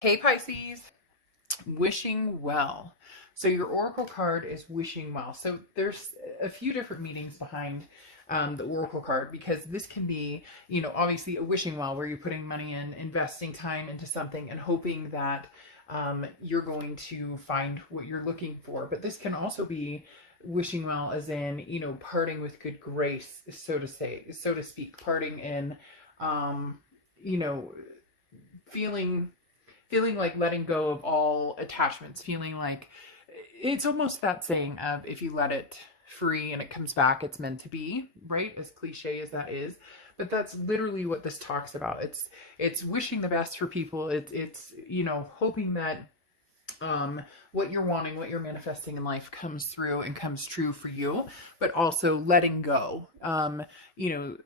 Hey Pisces, wishing well. So your oracle card is wishing well. So there's a few different meanings behind the oracle card, because this can be, obviously a wishing well where you're putting money in, investing time into something and hoping that you're going to find what you're looking for. But this can also be wishing well as in, parting with good grace, so to speak, parting in, um, you know, feeling like letting go of all attachments, feeling like it's almost that saying of if you let it free and it comes back, it's meant to be, right? As cliche as that is. But that's literally what this talks about. It's wishing the best for people. It's hoping that what you're wanting, what you're manifesting in life comes through and comes true for you, but also letting go. You know,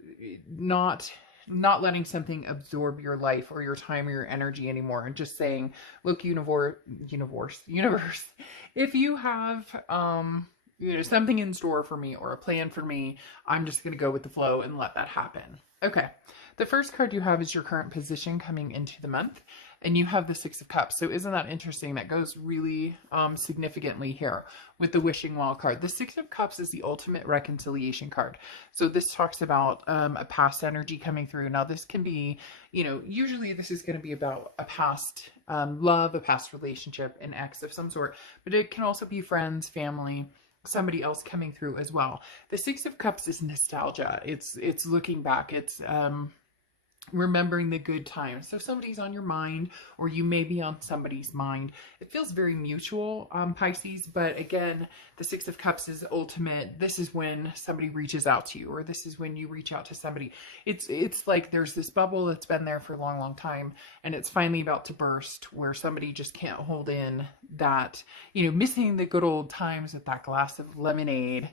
not letting something absorb your life or your time or your energy anymore, and just saying, look, universe, if you have something in store for me or a plan for me, I'm just going to go with the flow and let that happen. Okay, the first card you have is your current position coming into the month, and you have the Six of Cups. So isn't that interesting? That goes really significantly here with the wishing well card. The Six of Cups is the ultimate reconciliation card. So this talks about a past energy coming through. Now this can be, usually this is going to be about a past love, a past relationship, an ex of some sort, but it can also be friends, family, somebody else coming through as well. The Six of Cups is nostalgia. It's looking back. It's remembering the good times. So somebody's on your mind, or you may be on somebody's mind. It feels very mutual, Pisces, but again, the Six of Cups is ultimate. This is when somebody reaches out to you, or this is when you reach out to somebody. It's like there's this bubble that's been there for a long, long time, and it's finally about to burst, where somebody just can't hold in that, missing the good old times with that glass of lemonade.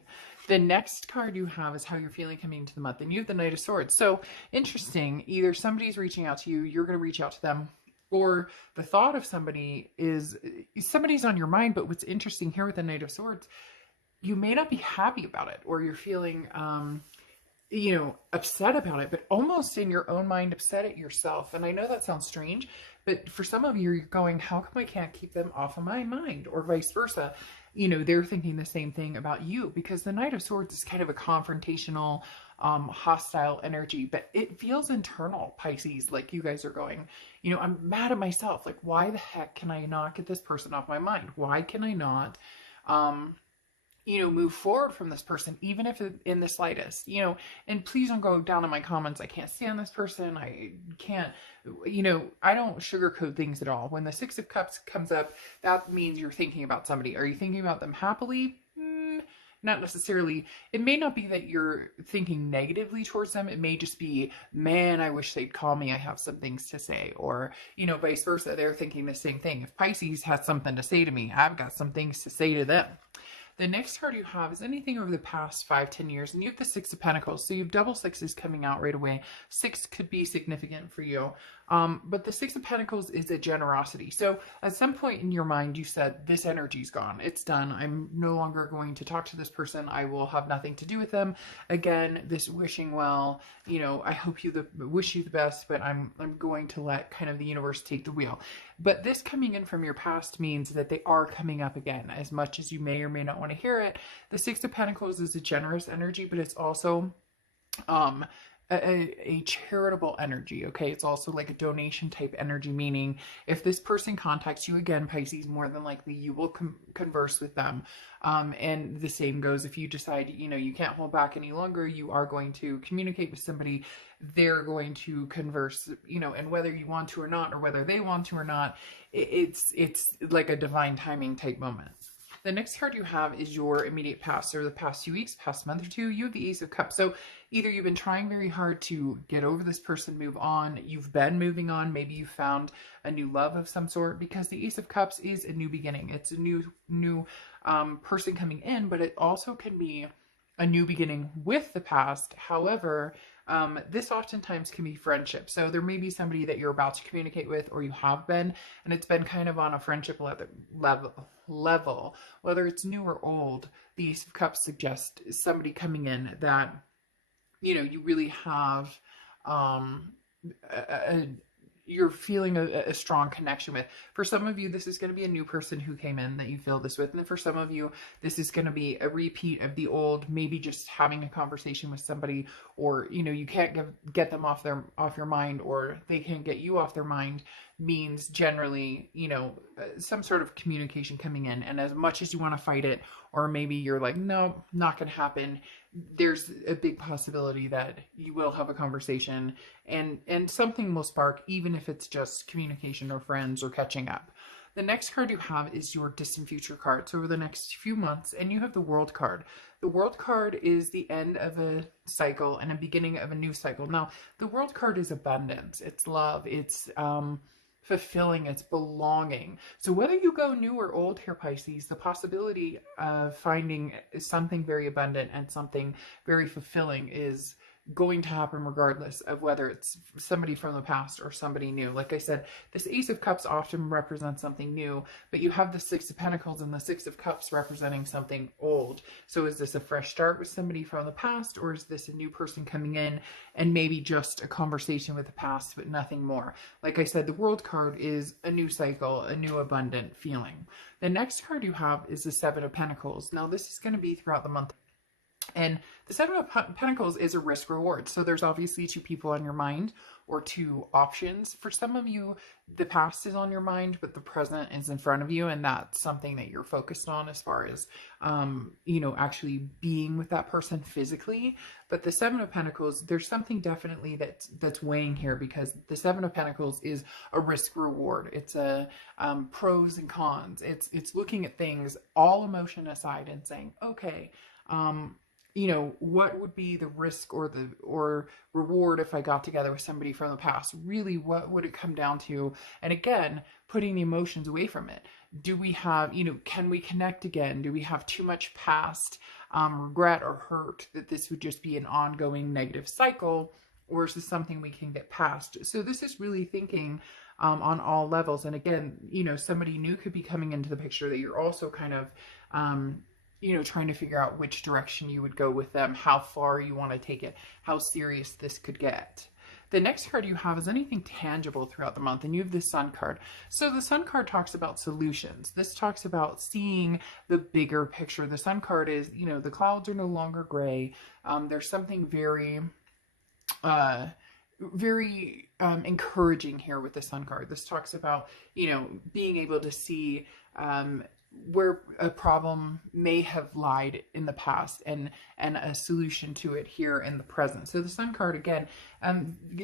The next card you have is how you're feeling coming into the month, and you have the Knight of Swords. So interesting, either somebody's reaching out to you, you're going to reach out to them, or the thought of somebody's on your mind. But what's interesting here with the Knight of Swords, you may not be happy about it, or you're feeling upset about it, but almost in your own mind upset at yourself. And I know that sounds strange, but for some of you, you're going, how come I can't keep them off of my mind? Or vice versa. They're thinking the same thing about you, because the Knight of Swords is kind of a confrontational, hostile energy, but it feels internal, Pisces. Like you guys are going, I'm mad at myself. Like, why the heck can I not get this person off my mind? Why can I not, move forward from this person, even if in the slightest, and please don't go down in my comments, I can't stand this person. I can't, I don't sugarcoat things at all. When the Six of Cups comes up, that means you're thinking about somebody. Are you thinking about them happily? Not necessarily. It may not be that you're thinking negatively towards them. It may just be, man, I wish they'd call me. I have some things to say. Or, vice versa. They're thinking the same thing. If Pisces has something to say to me, I've got some things to say to them. The next card you have is anything over the past 5-10 years, and you have the Six of Pentacles. So you have double sixes coming out right away. Six could be significant for you. But the Six of Pentacles is a generosity. So at some point in your mind, you said, this energy's gone. It's done. I'm no longer going to talk to this person. I will have nothing to do with them. Again, this wishing well, I wish you the best, but I'm going to let kind of the universe take the wheel. But this coming in from your past means that they are coming up again, as much as you may or may not want to hear it. The Six of Pentacles is a generous energy, but it's also a charitable energy. Okay, it's also like a donation type energy, meaning if this person contacts you again, Pisces, more than likely you will converse with them. And the same goes if you decide you can't hold back any longer, you are going to communicate with somebody. They're going to converse, and whether you want to or not, or whether they want to or not, it's like a divine timing type moment. The next card you have is your immediate past, or the past few weeks, past month or two. You have the Ace of Cups. So either you've been trying very hard to get over this person, move on, you've been moving on, maybe you found a new love of some sort, because the Ace of Cups is a new beginning. It's a new person coming in, but it also can be a new beginning with the past. However, this oftentimes can be friendship. So there may be somebody that you're about to communicate with, or you have been, and it's been kind of on a friendship level, whether it's new or old. The Ace of Cups suggests somebody coming in that, you really have, a, you're feeling a strong connection with. For some of you, this is going to be a new person who came in that you feel this with. And for some of you, this is going to be a repeat of the old, maybe just having a conversation with somebody, or, you know, you can't get them off your mind, or they can't get you off their mind, means generally, you know, some sort of communication coming in. And as much as you want to fight it, or maybe you're like, no, not going to happen, there's a big possibility that you will have a conversation, and something will spark, even if it's just communication or friends or catching up. The next card you have is your distant future card. So over the next few months, and you have the World card. The World card is the end of a cycle and a beginning of a new cycle. Now, the World card is abundance, it's love, it's fulfilling, it's belonging. So whether you go new or old here, Pisces, the possibility of finding something very abundant and something very fulfilling is going to happen regardless of whether it's somebody from the past or somebody new. Like I said, this Ace of Cups often represents something new, but you have the Six of Pentacles and the Six of Cups representing something old. So is this a fresh start with somebody from the past, or is this a new person coming in and maybe just a conversation with the past, but nothing more? Like I said, the World card is a new cycle, a new abundant feeling. The next card you have is the Seven of Pentacles. Now this is going to be throughout the month. And the Seven of Pentacles is a risk reward. So there's obviously two people on your mind, or two options. For some of you, the past is on your mind, but the present is in front of you. And that's something that you're focused on as far as, you know, actually being with that person physically. But the Seven of Pentacles, there's something definitely that's weighing here, because the Seven of Pentacles is a risk reward. It's a pros and cons. It's looking at things, all emotion aside, and saying, okay, you know, what would be the risk or reward if I got together with somebody from the past? Really, what would it come down to? And again, putting the emotions away from it. Do we have, you know, can we connect again? Do we have too much past regret or hurt that this would just be an ongoing negative cycle? Or is this something we can get past? So this is really thinking on all levels. And again, you know, somebody new could be coming into the picture that you're also kind of, you know, trying to figure out which direction you would go with them, how far you want to take it, how serious this could get. The next card you have is anything tangible throughout the month, and you have the Sun card. So the Sun card talks about solutions. This talks about seeing the bigger picture. The Sun card is, you know, the clouds are no longer gray. There's something very encouraging here with the Sun card. This talks about, you know, being able to see where a problem may have lied in the past, and a solution to it here in the present. So the Sun card, again,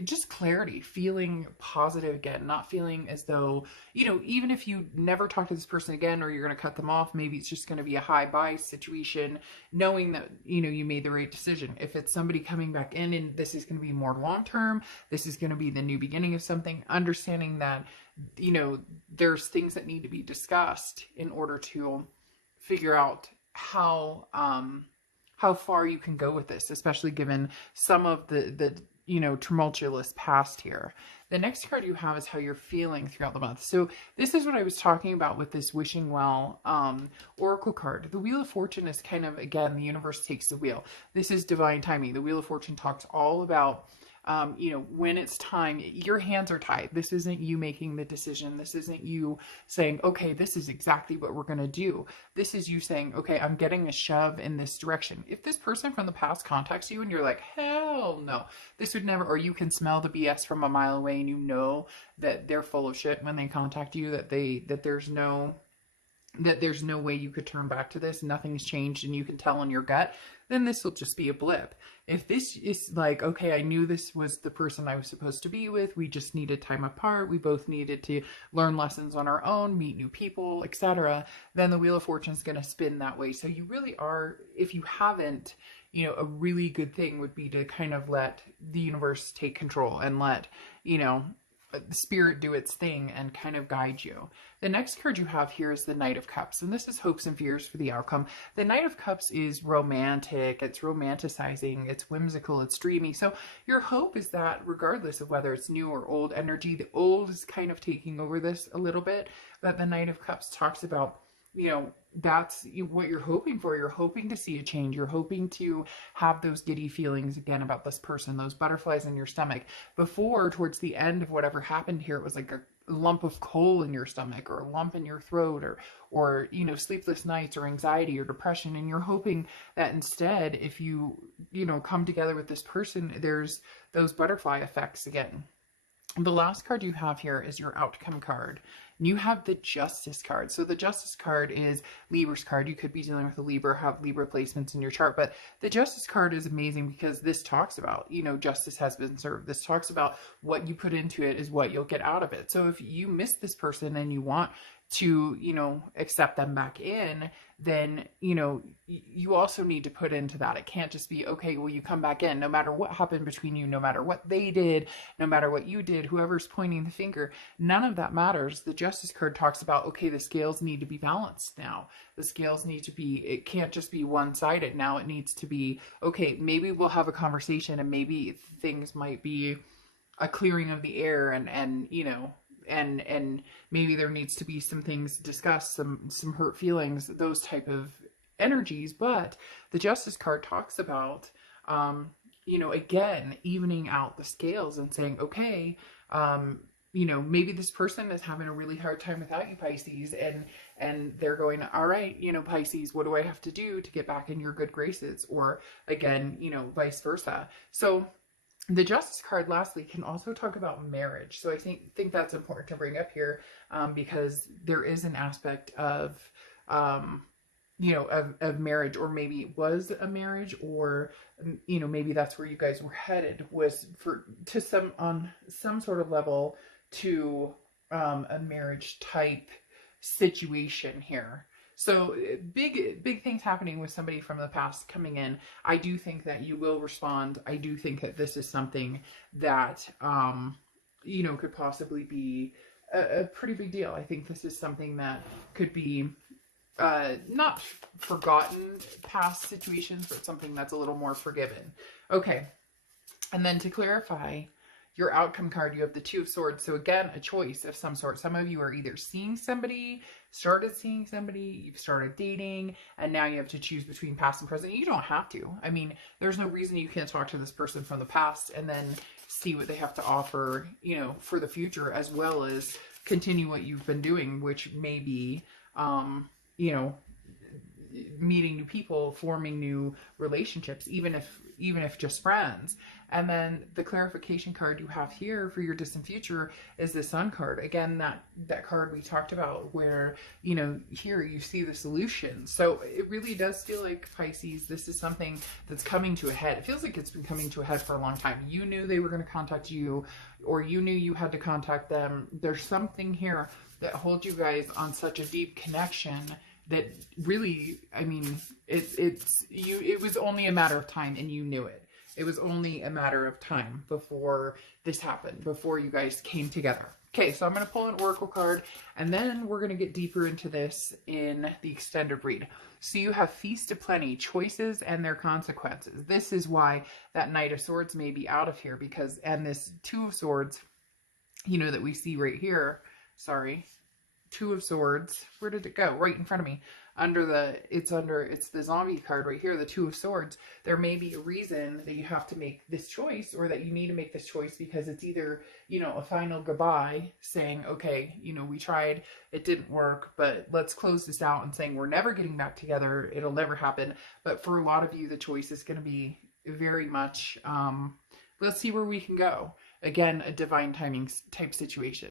just clarity, feeling positive again, not feeling as though, you know, even if you never talk to this person again, or you're going to cut them off, maybe it's just going to be a high buy situation, knowing that, you know, you made the right decision. If it's somebody coming back in and this is going to be more long-term, this is going to be the new beginning of something, understanding that, you know, there's things that need to be discussed in order to figure out how far you can go with this, especially given some of the you know, tumultuous past here. The next card you have is how you're feeling throughout the month. So this is what I was talking about with this wishing well oracle card. The Wheel of Fortune is kind of, again, the universe takes the wheel. This is divine timing. The Wheel of Fortune talks all about you know, when it's time, your hands are tied. This isn't you making the decision. This isn't you saying, okay, this is exactly what we're going to do. This is you saying, okay, I'm getting a shove in this direction. If this person from the past contacts you and you're like, hell no, this would never, or you can smell the BS from a mile away and you know that they're full of shit when they contact you, that there's no way you could turn back to this, nothing's changed, and you can tell in your gut, then this will just be a blip. If this is like, okay, I knew this was the person I was supposed to be with, we just needed time apart, we both needed to learn lessons on our own, meet new people, etc., then the Wheel of Fortune is going to spin that way. So you really are, if you haven't, you know, a really good thing would be to kind of let the universe take control and let, you know, the spirit do its thing and kind of guide you. The next card you have here is the Knight of Cups, and this is hopes and fears for the outcome. The Knight of Cups is romantic, it's romanticizing, it's whimsical, it's dreamy. So your hope is that regardless of whether it's new or old energy, the old is kind of taking over this a little bit, but the Knight of Cups talks about, that's what you're hoping for. You're hoping to see a change. You're hoping to have those giddy feelings again about this person, those butterflies in your stomach. Before, towards the end of whatever happened here, it was like a lump of coal in your stomach, or a lump in your throat, or sleepless nights, or anxiety, or depression. And you're hoping that instead, if you come together with this person, there's those butterfly effects again. The last card you have here is your outcome card. And you have the Justice card. So the Justice card is Libra's card. You could be dealing with a Libra, have Libra placements in your chart. But the Justice card is amazing because this talks about, justice has been served. This talks about what you put into it is what you'll get out of it. So if you miss this person and you want to, accept them back in, then, you also need to put into that. It can't just be, okay, well, you come back in, no matter what happened between you, no matter what they did, no matter what you did, whoever's pointing the finger, none of that matters. The Justice card talks about, okay, the scales need to be balanced now. The scales need to be, it can't just be one-sided now. It needs to be, okay, maybe we'll have a conversation and maybe things might be a clearing of the air and maybe there needs to be some things discussed, some hurt feelings, those type of energies. But the Justice card talks about, again, evening out the scales and saying, okay, maybe this person is having a really hard time without you, Pisces, and they're going, all right, Pisces, what do I have to do to get back in your good graces? Or again, vice versa. So the Justice card, lastly, can also talk about marriage. So I think that's important to bring up here, because there is an aspect of, of marriage, or maybe it was a marriage, or, maybe that's where you guys were headed, was on some sort of level to a marriage type situation here. So big things happening with somebody from the past coming in. I do think that you will respond. I do think that this is something that, could possibly be a pretty big deal. I think this is something that could be not forgotten past situations, but something that's a little more forgiven. Okay. And then to clarify, your outcome card, you have the Two of Swords. So again, a choice of some sort. Some of you are either seeing somebody, started seeing somebody, you've started dating, and now you have to choose between past and present. You don't have to. I mean, there's no reason you can't talk to this person from the past and then see what they have to offer, for the future, as well as continue what you've been doing, which may be, meeting new people, forming new relationships, even if just friends. And then the clarification card you have here for your distant future is the Sun card. Again, that card we talked about, where, here you see the solution. So it really does feel like, Pisces, this is something that's coming to a head. It feels like it's been coming to a head for a long time. You knew they were going to contact you, or you knew you had to contact them. There's something here that holds you guys on such a deep connection that really, I mean, it was only a matter of time, and you knew it. It was only a matter of time before this happened, before you guys came together. Okay, so I'm going to pull an oracle card, and then we're going to get deeper into this in the extended read. So you have Feast of Plenty, choices and their consequences. This is why that Knight of Swords may be out of here, because, and this Two of Swords, that we see right here, sorry, Two of Swords, where did it go? Right in front of me. It's the zombie card right here, the Two of Swords. There may be a reason that you have to make this choice, or that you need to make this choice, because it's either, a final goodbye, saying, okay, we tried, it didn't work, but let's close this out, and saying we're never getting back together, it'll never happen. But for a lot of you, the choice is going to be very much, let's see where we can go. Again, a divine timing type situation.